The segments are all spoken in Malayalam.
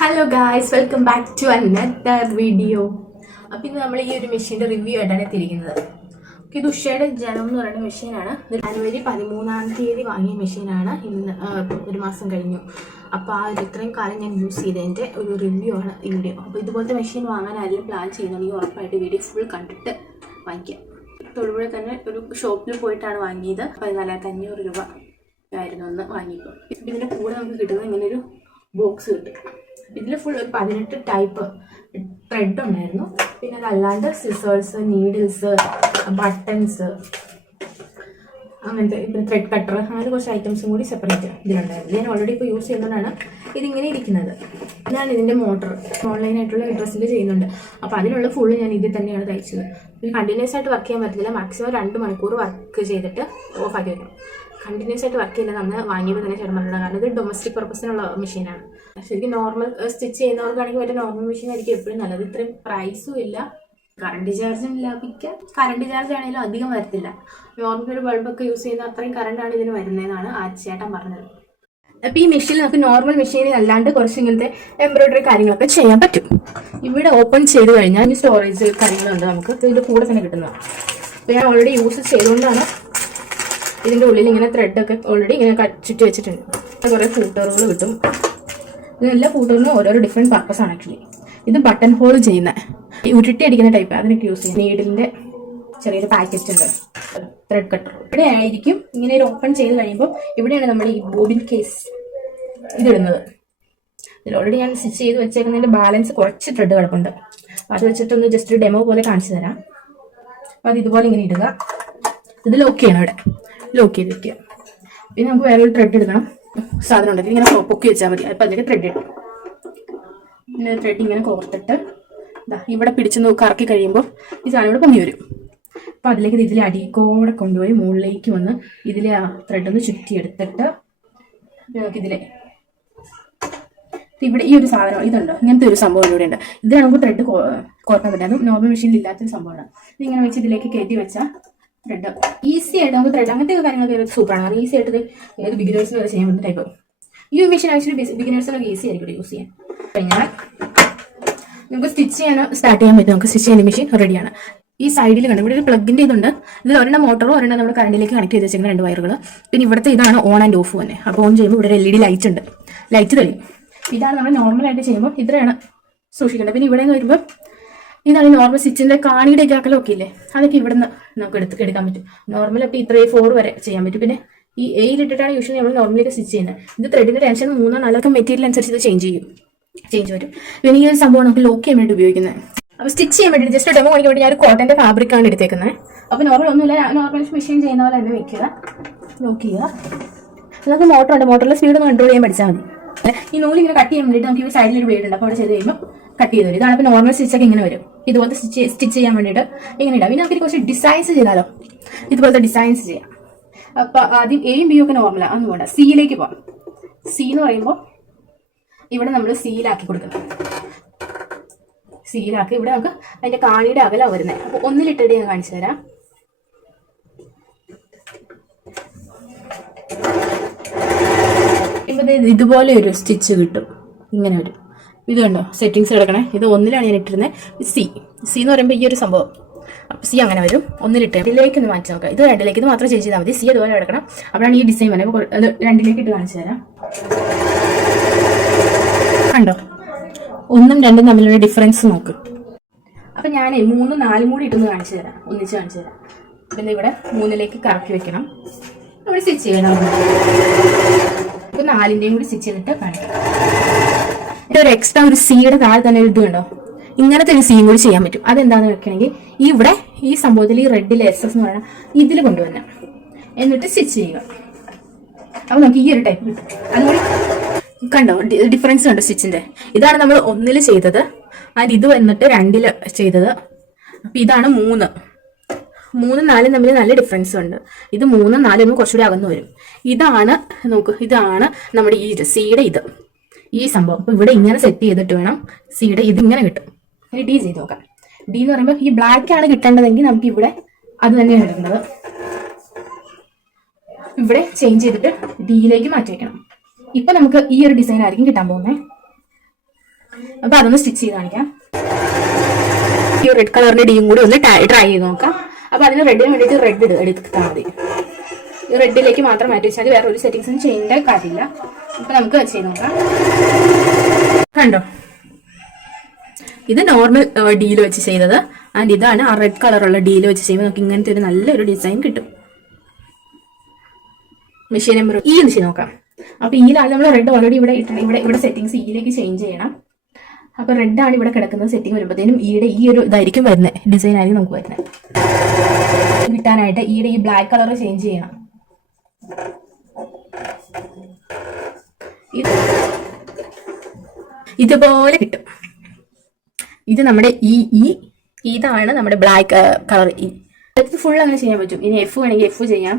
Hello guys, welcome back to another video. അപ്പം ഇന്ന് നമ്മൾ ഈ ഒരു മെഷീൻ്റെ റിവ്യൂ ആയിട്ടാണ് എത്തിയിരിക്കുന്നത്. ഇത് ഉഷയുടെ ജനം എന്ന് പറയുന്ന മെഷീനാണ്. ജനുവരി 13 വാങ്ങിയ മെഷീനാണ്. ഇന്ന് ഒരു മാസം കഴിഞ്ഞു. അപ്പോൾ ആ ഒരു ഇത്രയും കാലം ഞാൻ യൂസ് ചെയ്തതിൻ്റെ ഒരു റിവ്യൂ ആണ് ഈ വീഡിയോ. അപ്പോൾ ഇതുപോലത്തെ മെഷീൻ വാങ്ങാൻ ആരെങ്കിലും പ്ലാൻ ചെയ്യുന്നുണ്ടെങ്കിൽ ഉറപ്പായിട്ട് വീഡിയോ ഫുൾ കണ്ടിട്ട് വാങ്ങിക്കാം. തൊടുപുഴ തന്നെ ഒരു ഷോപ്പിൽ പോയിട്ടാണ് വാങ്ങിയത്. 14,500 രൂപ ആയിരുന്നു അന്ന് വാങ്ങിയപ്പോൾ. ഇതിൻ്റെ കൂടെ നമുക്ക് കിട്ടുന്നത് ഇങ്ങനെ ഒരു ബോക്സ് കിട്ടും. ഇതിൽ ഫുൾ ഒരു 18 ടൈപ്പ് ത്രെഡ് ഉണ്ടായിരുന്നു. പിന്നെ അതല്ലാണ്ട് സിസേഴ്സ്, നീഡിൽസ്, ബട്ടൺസ്, അങ്ങനത്തെ ഇപ്പം ത്രെഡ് കട്ടർ, അങ്ങനെ കുറച്ച് ഐറ്റംസും കൂടി സെപ്പറേറ്റ് ഇതിലുണ്ടായിരുന്നു. ഞാൻ ഓൾറെഡി ഇപ്പോൾ യൂസ് ചെയ്യുന്നതുകൊണ്ടാണ് ഇതിങ്ങനെ ഇരിക്കുന്നത്. ഇതാണ് ഇതിൻ്റെ മോട്ടർ. ഓൺലൈനായിട്ടുള്ള ഡ്രസ്സിൽ ചെയ്യുന്നുണ്ട്. അപ്പോൾ അതിനുള്ള ഫുള്ള് ഞാൻ ഇതിൽ തന്നെയാണ് തയ്ച്ചത്. ഇത് കണ്ടിന്യൂസ് ആയിട്ട് വർക്ക് ചെയ്യാൻ പറ്റില്ല. മാക്സിമം 2 മണിക്കൂർ വർക്ക് ചെയ്തിട്ട് ഓഫാക്കി വെക്കണം. കണ്ടിന്യൂസ് ആയിട്ട് വർക്ക് ചെയ്യില്ല. നമ്മൾ വാങ്ങിയപ്പോൾ തന്നെ ചേട്ടൻ പറഞ്ഞത്. കാരണം ഇത് ഡൊമസ്റ്റിക് പർപ്പസിനുള്ള മെഷീനാണ്. ശരിക്കും നോർമൽ സ്റ്റിച്ച് ചെയ്യുന്നവർക്കാണെങ്കിൽ മറ്റേ നോർമൽ മെഷീൻ ആയിരിക്കും എപ്പോഴും നല്ലത്. ഇത്രയും പ്രൈസും ഇല്ല, കറണ്ട് ചാർജും ലാഭിക്കാം. കറണ്ട് ചാർജ് ആണെങ്കിലും അധികം വരത്തില്ല. നോർമൽ ഒരു ബൾബൊക്കെ യൂസ് ചെയ്യുന്ന അത്രയും കറണ്ടാണ് ഇതിന് വരുന്നതെന്നാണ് ആ ചേട്ടൻ പറഞ്ഞത്. അപ്പോൾ ഈ മെഷീനിൽ നമുക്ക് നോർമൽ മെഷീനിൽ അല്ലാണ്ട് കുറച്ച് ഇങ്ങനത്തെ എംബ്രോയിഡറി കാര്യങ്ങളൊക്കെ ചെയ്യാൻ പറ്റും. ഇവിടെ ഓപ്പൺ ചെയ്ത് കഴിഞ്ഞാൽ ഈ സ്റ്റോറേജ് കാര്യങ്ങളുണ്ട്. നമുക്ക് ഇതിൻ്റെ കൂടെ തന്നെ കിട്ടുന്നതാണ്. അപ്പോൾ ഞാൻ ഓൾറെഡി യൂസ് ചെയ്തുകൊണ്ടാണ് ഇതിൻ്റെ ഉള്ളിൽ ഇങ്ങനെ ത്രെഡൊക്കെ ഓൾറെഡി ഇങ്ങനെ ചുറ്റി വെച്ചിട്ടുണ്ട്. കുറേ ഫൂട്ടറുകൾ കിട്ടും. ഇതെല്ലാം ഫൂട്ടറിനും ഓരോരോ ഡിഫറെൻറ്റ് പർപ്പസാണ് ആക്ച്വലി. ഇത് ബട്ടൺ ഹോൾ ചെയ്യുന്ന ഈ ഉരുട്ടി അടിക്കുന്ന ടൈപ്പ്, അതിനൊക്കെ യൂസ് ചെയ്യും. നീഡിലിൻ്റെ ചെറിയൊരു പാക്കറ്റ് ഉണ്ട്, ത്രെഡ് കട്ടർ. ഇവിടെ ആയിരിക്കും ഇങ്ങനെ ഒരു ഓപ്പൺ ചെയ്ത് കഴിയുമ്പോൾ ഇവിടെയാണ് നമ്മൾ ഈ ബോബിൻ കേസ് ഇതിടുന്നത്. ഇതിൽ ഓൾറെഡി ഞാൻ സ്റ്റിച്ച് ചെയ്ത് വെച്ചേക്കുന്നതിൻ്റെ ബാലൻസ് കുറച്ച് ത്രെഡ് കിടപ്പുണ്ട്. അത് വെച്ചിട്ടൊന്ന് ജസ്റ്റ് ഒരു ഡെമോ പോലെ കാണിച്ചു തരാം. അപ്പോൾ അത് ഇതുപോലെ ഇങ്ങനെ ഇടുക. ഇത് ലോക്ക് ചെയ്യണം. ഇവിടെ ലോക്ക് ചെയ്ത് വെക്കുക. പിന്നെ നമുക്ക് വേറൊരു ത്രെഡ് എടുക്കണം. സാധനം ഉണ്ടെങ്കിൽ ഇങ്ങനെ പൊക്കി വെച്ചാൽ മതി. അപ്പം അതിലേക്ക് ത്രെഡ് ഇടും. പിന്നെ ത്രെഡ് ഇങ്ങനെ കോർത്തിട്ട് ഇവിടെ പിടിച്ച് കറക്കി കഴിയുമ്പോൾ ഈ സാധനം ഇവിടെ പൊങ്ങി വരും. അപ്പം അതിലേക്ക് ഇതിലെ അടിക്കോടെ കൊണ്ടുപോയി മുകളിലേക്ക് വന്ന് ഇതിലെ ആ ത്രെഡ് ഒന്ന് ചുറ്റിയെടുത്തിട്ട് നമുക്കിതിലെ ഇവിടെ ഈ ഒരു സാധനം ഇതുണ്ട്. ഇങ്ങനത്തെ ഒരു സംഭവം ഇവിടെ ഉണ്ട്. ഇത് നമുക്ക് ത്രെഡ് കോർക്കാൻ പറ്റും. അതും നോർമൽ മെഷീനിൽ ഇല്ലാത്തൊരു സംഭവമാണ്. ഇതിങ്ങനെ വെച്ച് ഇതിലേക്ക് കയറ്റി വെച്ചാൽ ത്രെഡ് ഈസി ആയിട്ട് നമുക്ക് ത്രെഡ് അങ്ങനത്തെ കാര്യങ്ങളൊക്കെ സൂപ്പറാണ്. കാരണം ഈസി ആയിട്ട് ഏത് ബിഗിനേഴ്സിന് വരെ ചെയ്യാൻ പറ്റുന്ന ടൈപ്പ്. ഈ മെഷീൻ ആക്ച്വലി ബിഗിനേഴ്സിനൊക്കെ ഈസി ആയിരിക്കും യൂസ് ചെയ്യാൻ. കഴിഞ്ഞാൽ നമുക്ക് സ്റ്റിച്ച് ചെയ്യാൻ സ്റ്റാർട്ട് ചെയ്യാൻ പറ്റും. നമുക്ക് സ്റ്റിച്ച് ചെയ്യുന്ന മെഷീൻ റെഡിയാണ്. ഈ സൈഡിൽ കണ്ട് ഇവിടെ ഒരു പ്ലഗിൻ്റെ ഇതുണ്ട്. ഇതിൽ ഒരെണ്ണം മോട്ടറോ ഒരെണ്ണം നമ്മൾ കറണ്ടിലേക്ക് കണക്ട് ചെയ്ത് വെച്ചിരിക്കുന്ന 2 വയറുകൾ. പിന്നെ ഇവിടുത്തെ ഇതാണ് ഓൺ ആൻഡ് ഓഫ് തന്നെ. അപ്പോൾ ഓൺ ചെയ്യുമ്പോൾ ഇവിടെ LED ലൈറ്റ് ഉണ്ട്. ലൈറ്റ് തെളിയും. ഇതാണ് നമ്മൾ നോർമലായിട്ട് ചെയ്യുമ്പോൾ ഇത്രയാണ് സൂക്ഷിക്കേണ്ടത്. പിന്നെ ഇവിടെ നിന്ന് വരുമ്പോൾ ഇതാണ് നോർമൽ സ്റ്റിച്ചിൻ്റെ കാണിയുടെ ഒക്കെ ഇല്ലേ, അതൊക്കെ ഇവിടെ നിന്ന് നമുക്ക് എടുക്കാൻ പറ്റും. നോർമൽ അപ്പോൾ 3-4 വരെ ചെയ്യാൻ പറ്റും. പിന്നെ ഈ 8 ഇട്ടിട്ടാണ് യൂഷ്വലി നമ്മൾ നോർമലിയൊക്കെ സ്റ്റിച്ച് ചെയ്യുന്നത്. ഇത് ത്രെഡിൻ്റെ ടെൻഷൻ 3-4 മെറ്റീരിയൽ അനുസരിച്ച് ഇത് ചേഞ്ച് വരും. പിന്നെ ഈ ഒരു സംഭവം നമുക്ക് ലോക്ക് ചെയ്യാൻ വേണ്ടി ഉപയോഗിക്കുന്നത്. അപ്പോൾ സ്റ്റിച്ച് ചെയ്യാൻ വേണ്ടി ജസ്റ്റ് ഡെമോ കാണിക്കാൻ വേണ്ടി ഞാൻ ഒരു കോട്ടൻ്റെ ഫാബ്രിക്കാണ് എടുത്തേക്കുന്നത്. അപ്പോൾ നോർമൽ ഒന്നുമില്ല, നോർമൽ മെഷീൻ ചെയ്യുന്ന പോലെ തന്നെ വെക്കുക, ലോക്ക് ചെയ്യുക. നമുക്ക് മോട്ടറുണ്ട്. മോട്ടറിൽ സ്പീഡ് ഒന്ന് കൺട്രോൾ ചെയ്യാൻ പഠിച്ചാൽ മതി. ഈ നൂല് ഇങ്ങനെ കട്ട് ചെയ്യാൻ വേണ്ടിയിട്ട് നമുക്ക് ഈ സൈഡിലൊരു ബ്ലേഡ് ഉണ്ട്. അപ്പോൾ അവിടെ ചെയ്ത് കഴിയുമ്പോൾ കട്ട് ചെയ്ത് വരും. ഇതാണ് ഇപ്പോൾ നോർമൽ സ്റ്റിച്ചൊക്കെ ഇങ്ങനെ വരും. ഇതുപോലത്തെ സ്റ്റിച്ച് ചെയ്യാൻ വേണ്ടിയിട്ട് ഇങ്ങനെ ഇടാം. പിന്നെ നമുക്ക് കുറച്ച് ഡിസൈൻസ് ചെയ്താലോ, ഇതുപോലത്തെ ഡിസൈൻസ് ചെയ്യാം. അപ്പോൾ ആദ്യം എയും ബിയും ഒക്കെ നോർമലാണ്, അതൊന്നും വേണ്ട. സിയിലേക്ക് പോകാം. സി എന്ന് പറയുമ്പോൾ ഇവിടെ നമ്മൾ സീലാക്കി കൊടുക്കണം. സീലാക്കി ഇവിടെ നമുക്ക് അതിൻ്റെ കാണിയുടെ അകലാണ് വരുന്നത്. അപ്പോൾ ഒന്നിലിട്ടിട്ട് ഞാൻ കാണിച്ചു തരാം. ഇതുപോലെ ഒരു സ്റ്റിച്ച് കിട്ടും. ഇങ്ങനെ വരും. ഇത് കണ്ടോ സെറ്റിങ്സ് കിടക്കണേ. ഇത് ഒന്നിലാണ് ഞാൻ ഇട്ടിരുന്നത്. സി എന്ന് പറയുമ്പോൾ ഈ ഒരു സംഭവം. അപ്പോൾ സി അങ്ങനെ വരും. ഒന്നിലിട്ട് 2ലേക്ക് ഒന്ന് മാറ്റി നോക്കാം. ഇത് 2ലേക്ക് ഇത് മാത്രം ചേഞ്ച് ചെയ്താൽ മതി. സി അതുപോലെ കിടക്കണം. അപ്പോഴാണ് ഈ ഡിസൈൻ വരെ. അപ്പോൾ അത് 2ലേക്ക് ഇട്ട് കാണിച്ചു തരാം. കണ്ടോ, 1ഉം 2ഉം തമ്മിലുള്ള ഡിഫറൻസ് നോക്ക്. അപ്പം ഞാൻ 3, 4 കൂടി ഇട്ടൊന്ന് കാണിച്ചു തരാം. ഒന്നിച്ച് കാണിച്ചു തരാം. പിന്നെ ഇവിടെ 3ലേക്ക് കറക്കി വെക്കണം. അവിടെ സ്റ്റിച്ച് ചെയ്യണം. ഇപ്പോൾ 4ൻ്റെയും കൂടി സ്റ്റിച്ച് ചെയ്തിട്ട് കാണിക്കാം. ഒരു എക്സ്ട്രാ ഒരു സിയുടെ താഴെ തന്നെ ഇത് കണ്ടോ, ഇങ്ങനത്തെ ഒരു സിയും കൂടി ചെയ്യാൻ പറ്റും. അതെന്താണെന്ന് വെക്കണമെങ്കിൽ ഇവിടെ ഈ സംഭവത്തിൽ ഈ റെഡിൽ SS എന്ന് പറയുന്നത് ഇതിൽ കൊണ്ടുവരണം. എന്നിട്ട് സ്റ്റിച്ച് ചെയ്യുക. അപ്പോൾ നമുക്ക് ഈ ഒരു ടൈപ്പ് കിട്ടും. അതുകൂടി കണ്ടോ ഡിഫറൻസ് കണ്ടോ സ്റ്റിച്ചിൻ്റെ. ഇതാണ് നമ്മൾ 1ൽ ചെയ്തത്. അത് ഇത് വന്നിട്ട് 2ൽ ചെയ്തത്. അപ്പോൾ ഇതാണ് 3. 3ഉം 4ഉം തമ്മിൽ നല്ല ഡിഫറൻസ് ഉണ്ട്. ഇത് 3ഉം 4ഉം കുറച്ചുകൂടി അകന്നു വരും. ഇതാണ് നോക്ക്, ഇതാണ് നമ്മുടെ ഈ സിയുടെ ഈ സംഭവം. അപ്പോൾ ഇവിടെ ഇങ്ങനെ സെറ്റ് ചെയ്തിട്ട് വേണം സിയുടെ ഇതിങ്ങനെ കിട്ടും. ഇനി ഡി ചെയ്ത് നോക്കാം. ഡി എന്ന് പറയുമ്പോൾ ഈ ബ്ലാക്ക് ആണ് കിട്ടേണ്ടതെങ്കിൽ നമുക്ക് ഇവിടെ അത് തന്നെയാണ് എടുക്കുന്നത്. ഇവിടെ ചേഞ്ച് ചെയ്തിട്ട് ഡിയിലേക്ക് മാറ്റി വെക്കണം. ഇപ്പൊ നമുക്ക് ഈ ഒരു ഡിസൈൻ ആയിരിക്കും കിട്ടാൻ പോകുന്നത്. അപ്പോൾ അതൊന്ന് സ്റ്റിച്ച് ചെയ്ത് കാണിക്കാം. ഈ റെഡ് കളറിന്റെ ഡിയും കൂടി ഒന്ന് ട്രൈ ചെയ്ത് നോക്കാം. അപ്പോൾ അതിന് റെഡിന് വേണ്ടിയിട്ട് റെഡ് എടുത്താൽ മതി. ഈ റെഡിലേക്ക് മാത്രം മാറ്റി വെച്ചാൽ വേറെ ഒരു സെറ്റിങ്സും ചെയ്യേണ്ട കാര്യമില്ല. അപ്പോൾ നമുക്ക് ചെയ്ത് നോക്കാം. കണ്ടോ, ഇത് നോർമൽ ഡീൽ വെച്ച് ചെയ്തത്, ആൻഡ് ഇതാണ് ആ റെഡ് കളറുള്ള ഡീൽ വെച്ച് ചെയ്യുമ്പോൾ നമുക്ക് ഇങ്ങനത്തെ ഒരു നല്ലൊരു ഡിസൈൻ കിട്ടും. മെഷീൻ നമ്പർ ഈ എന്ന് ചെയ്ത് നോക്കാം. അപ്പോൾ ഈയിലാണ് നമ്മൾ റെഡ് ഓൾറെഡി ഇവിടെ സെറ്റിങ്സ് ഈയിലേക്ക് ചേഞ്ച് ചെയ്യണം. അപ്പോൾ റെഡാണ് ഇവിടെ കിടക്കുന്നത്. സെറ്റിംഗ് വരുമ്പോഴത്തേനും ഈയുടെ ഈ ഒരു ഇതായിരിക്കും വരുന്നത്, ഡിസൈൻ ആയിരിക്കും നമുക്ക് വരുന്നത്. കിട്ടാനായിട്ട് ഈയുടെ ഈ ബ്ലാക്ക് കളർ ചേഞ്ച് ചെയ്യണം. ഇതുപോലെ കിട്ടും. ഇത് നമ്മുടെ ഇതാണ് നമ്മുടെ ബ്ലാക്ക് കളർ. ഫുൾ അങ്ങനെ ചെയ്യാൻ പറ്റും. ഇനി എഫ് വേണമെങ്കിൽ എഫ് ചെയ്യാം.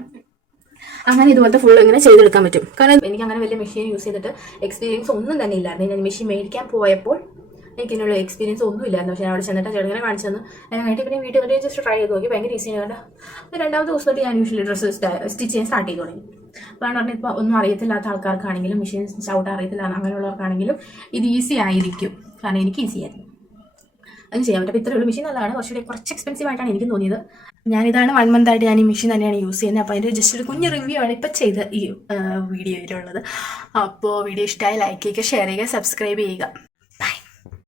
അങ്ങനെ ഇതുപോലത്തെ ഫുൾ ഇങ്ങനെ ചെയ്തെടുക്കാൻ പറ്റും. കാരണം എനിക്ക് അങ്ങനെ വലിയ മെഷീൻ യൂസ് ചെയ്തിട്ട് എക്സ്പീരിയൻസ് ഒന്നും തന്നെ ഇല്ലായിരുന്നു. ഞാൻ മെഷീൻ മേടിക്കാൻ പോയപ്പോൾ എനിക്ക് ഇതിനുള്ള എക്സ്പീരിയൻസ് ഒന്നും ഇല്ലായിരുന്നു. പക്ഷേ അവിടെ ചെന്നിട്ട് ചെറുങ്ങനെ കാണിച്ചു തന്നു. അതിനായിട്ട് പിന്നെ വീട്ടിൽ വരെ ജസ്റ്റ് ട്രൈ ചെയ്ത് നോക്കി. ഭയങ്കര ഈസി ആണ്. രണ്ടാമത്തെ ദിവസമായിട്ട് ഞാൻ യൂഷ്വലി ഡ്രസ്സ് സ്റ്റിച്ച് ചെയ്യാൻ സ്റ്റാർട്ട് ചെയ്ത് തുടങ്ങി. അപ്പോൾ പറഞ്ഞാൽ ഇപ്പോൾ ഒന്നും അറിയത്തില്ലാത്ത ആൾക്കാർക്കാണെങ്കിലും മെഷീൻ ചവിട്ട് അറിയത്തില്ല അങ്ങനെയുള്ളവർക്കാണെങ്കിലും ഇത് ഈസി ആയിരിക്കും. കാരണം എനിക്ക് ഈസി ആയിരുന്നു, അത് ചെയ്യാൻ പറ്റും. അപ്പോൾ ഇത്രയുള്ള മെഷീൻ നല്ലതാണ്. കുറച്ച് എക്സ്പെൻസീവ് ആയിട്ടാണ് എനിക്ക് തോന്നിയത്. ഞാനിതാണ് 1 month ആയിട്ട് ഞാൻ ഈ മെഷീൻ തന്നെയാണ് യൂസ് ചെയ്യുന്നത്. അപ്പോൾ അതിൻ്റെ ജസ്റ്റ് ഒരു കുഞ്ഞ് റിവ്യൂ ആണ് ഇപ്പോൾ ചെയ്ത് ഈ വീഡിയോയിലുള്ളത്. അപ്പോൾ വീഡിയോ ഇഷ്ടമായി ലൈക്ക് ചെയ്യുക, ഷെയർ ചെയ്യുക, സബ്സ്ക്രൈബ് ചെയ്യുക.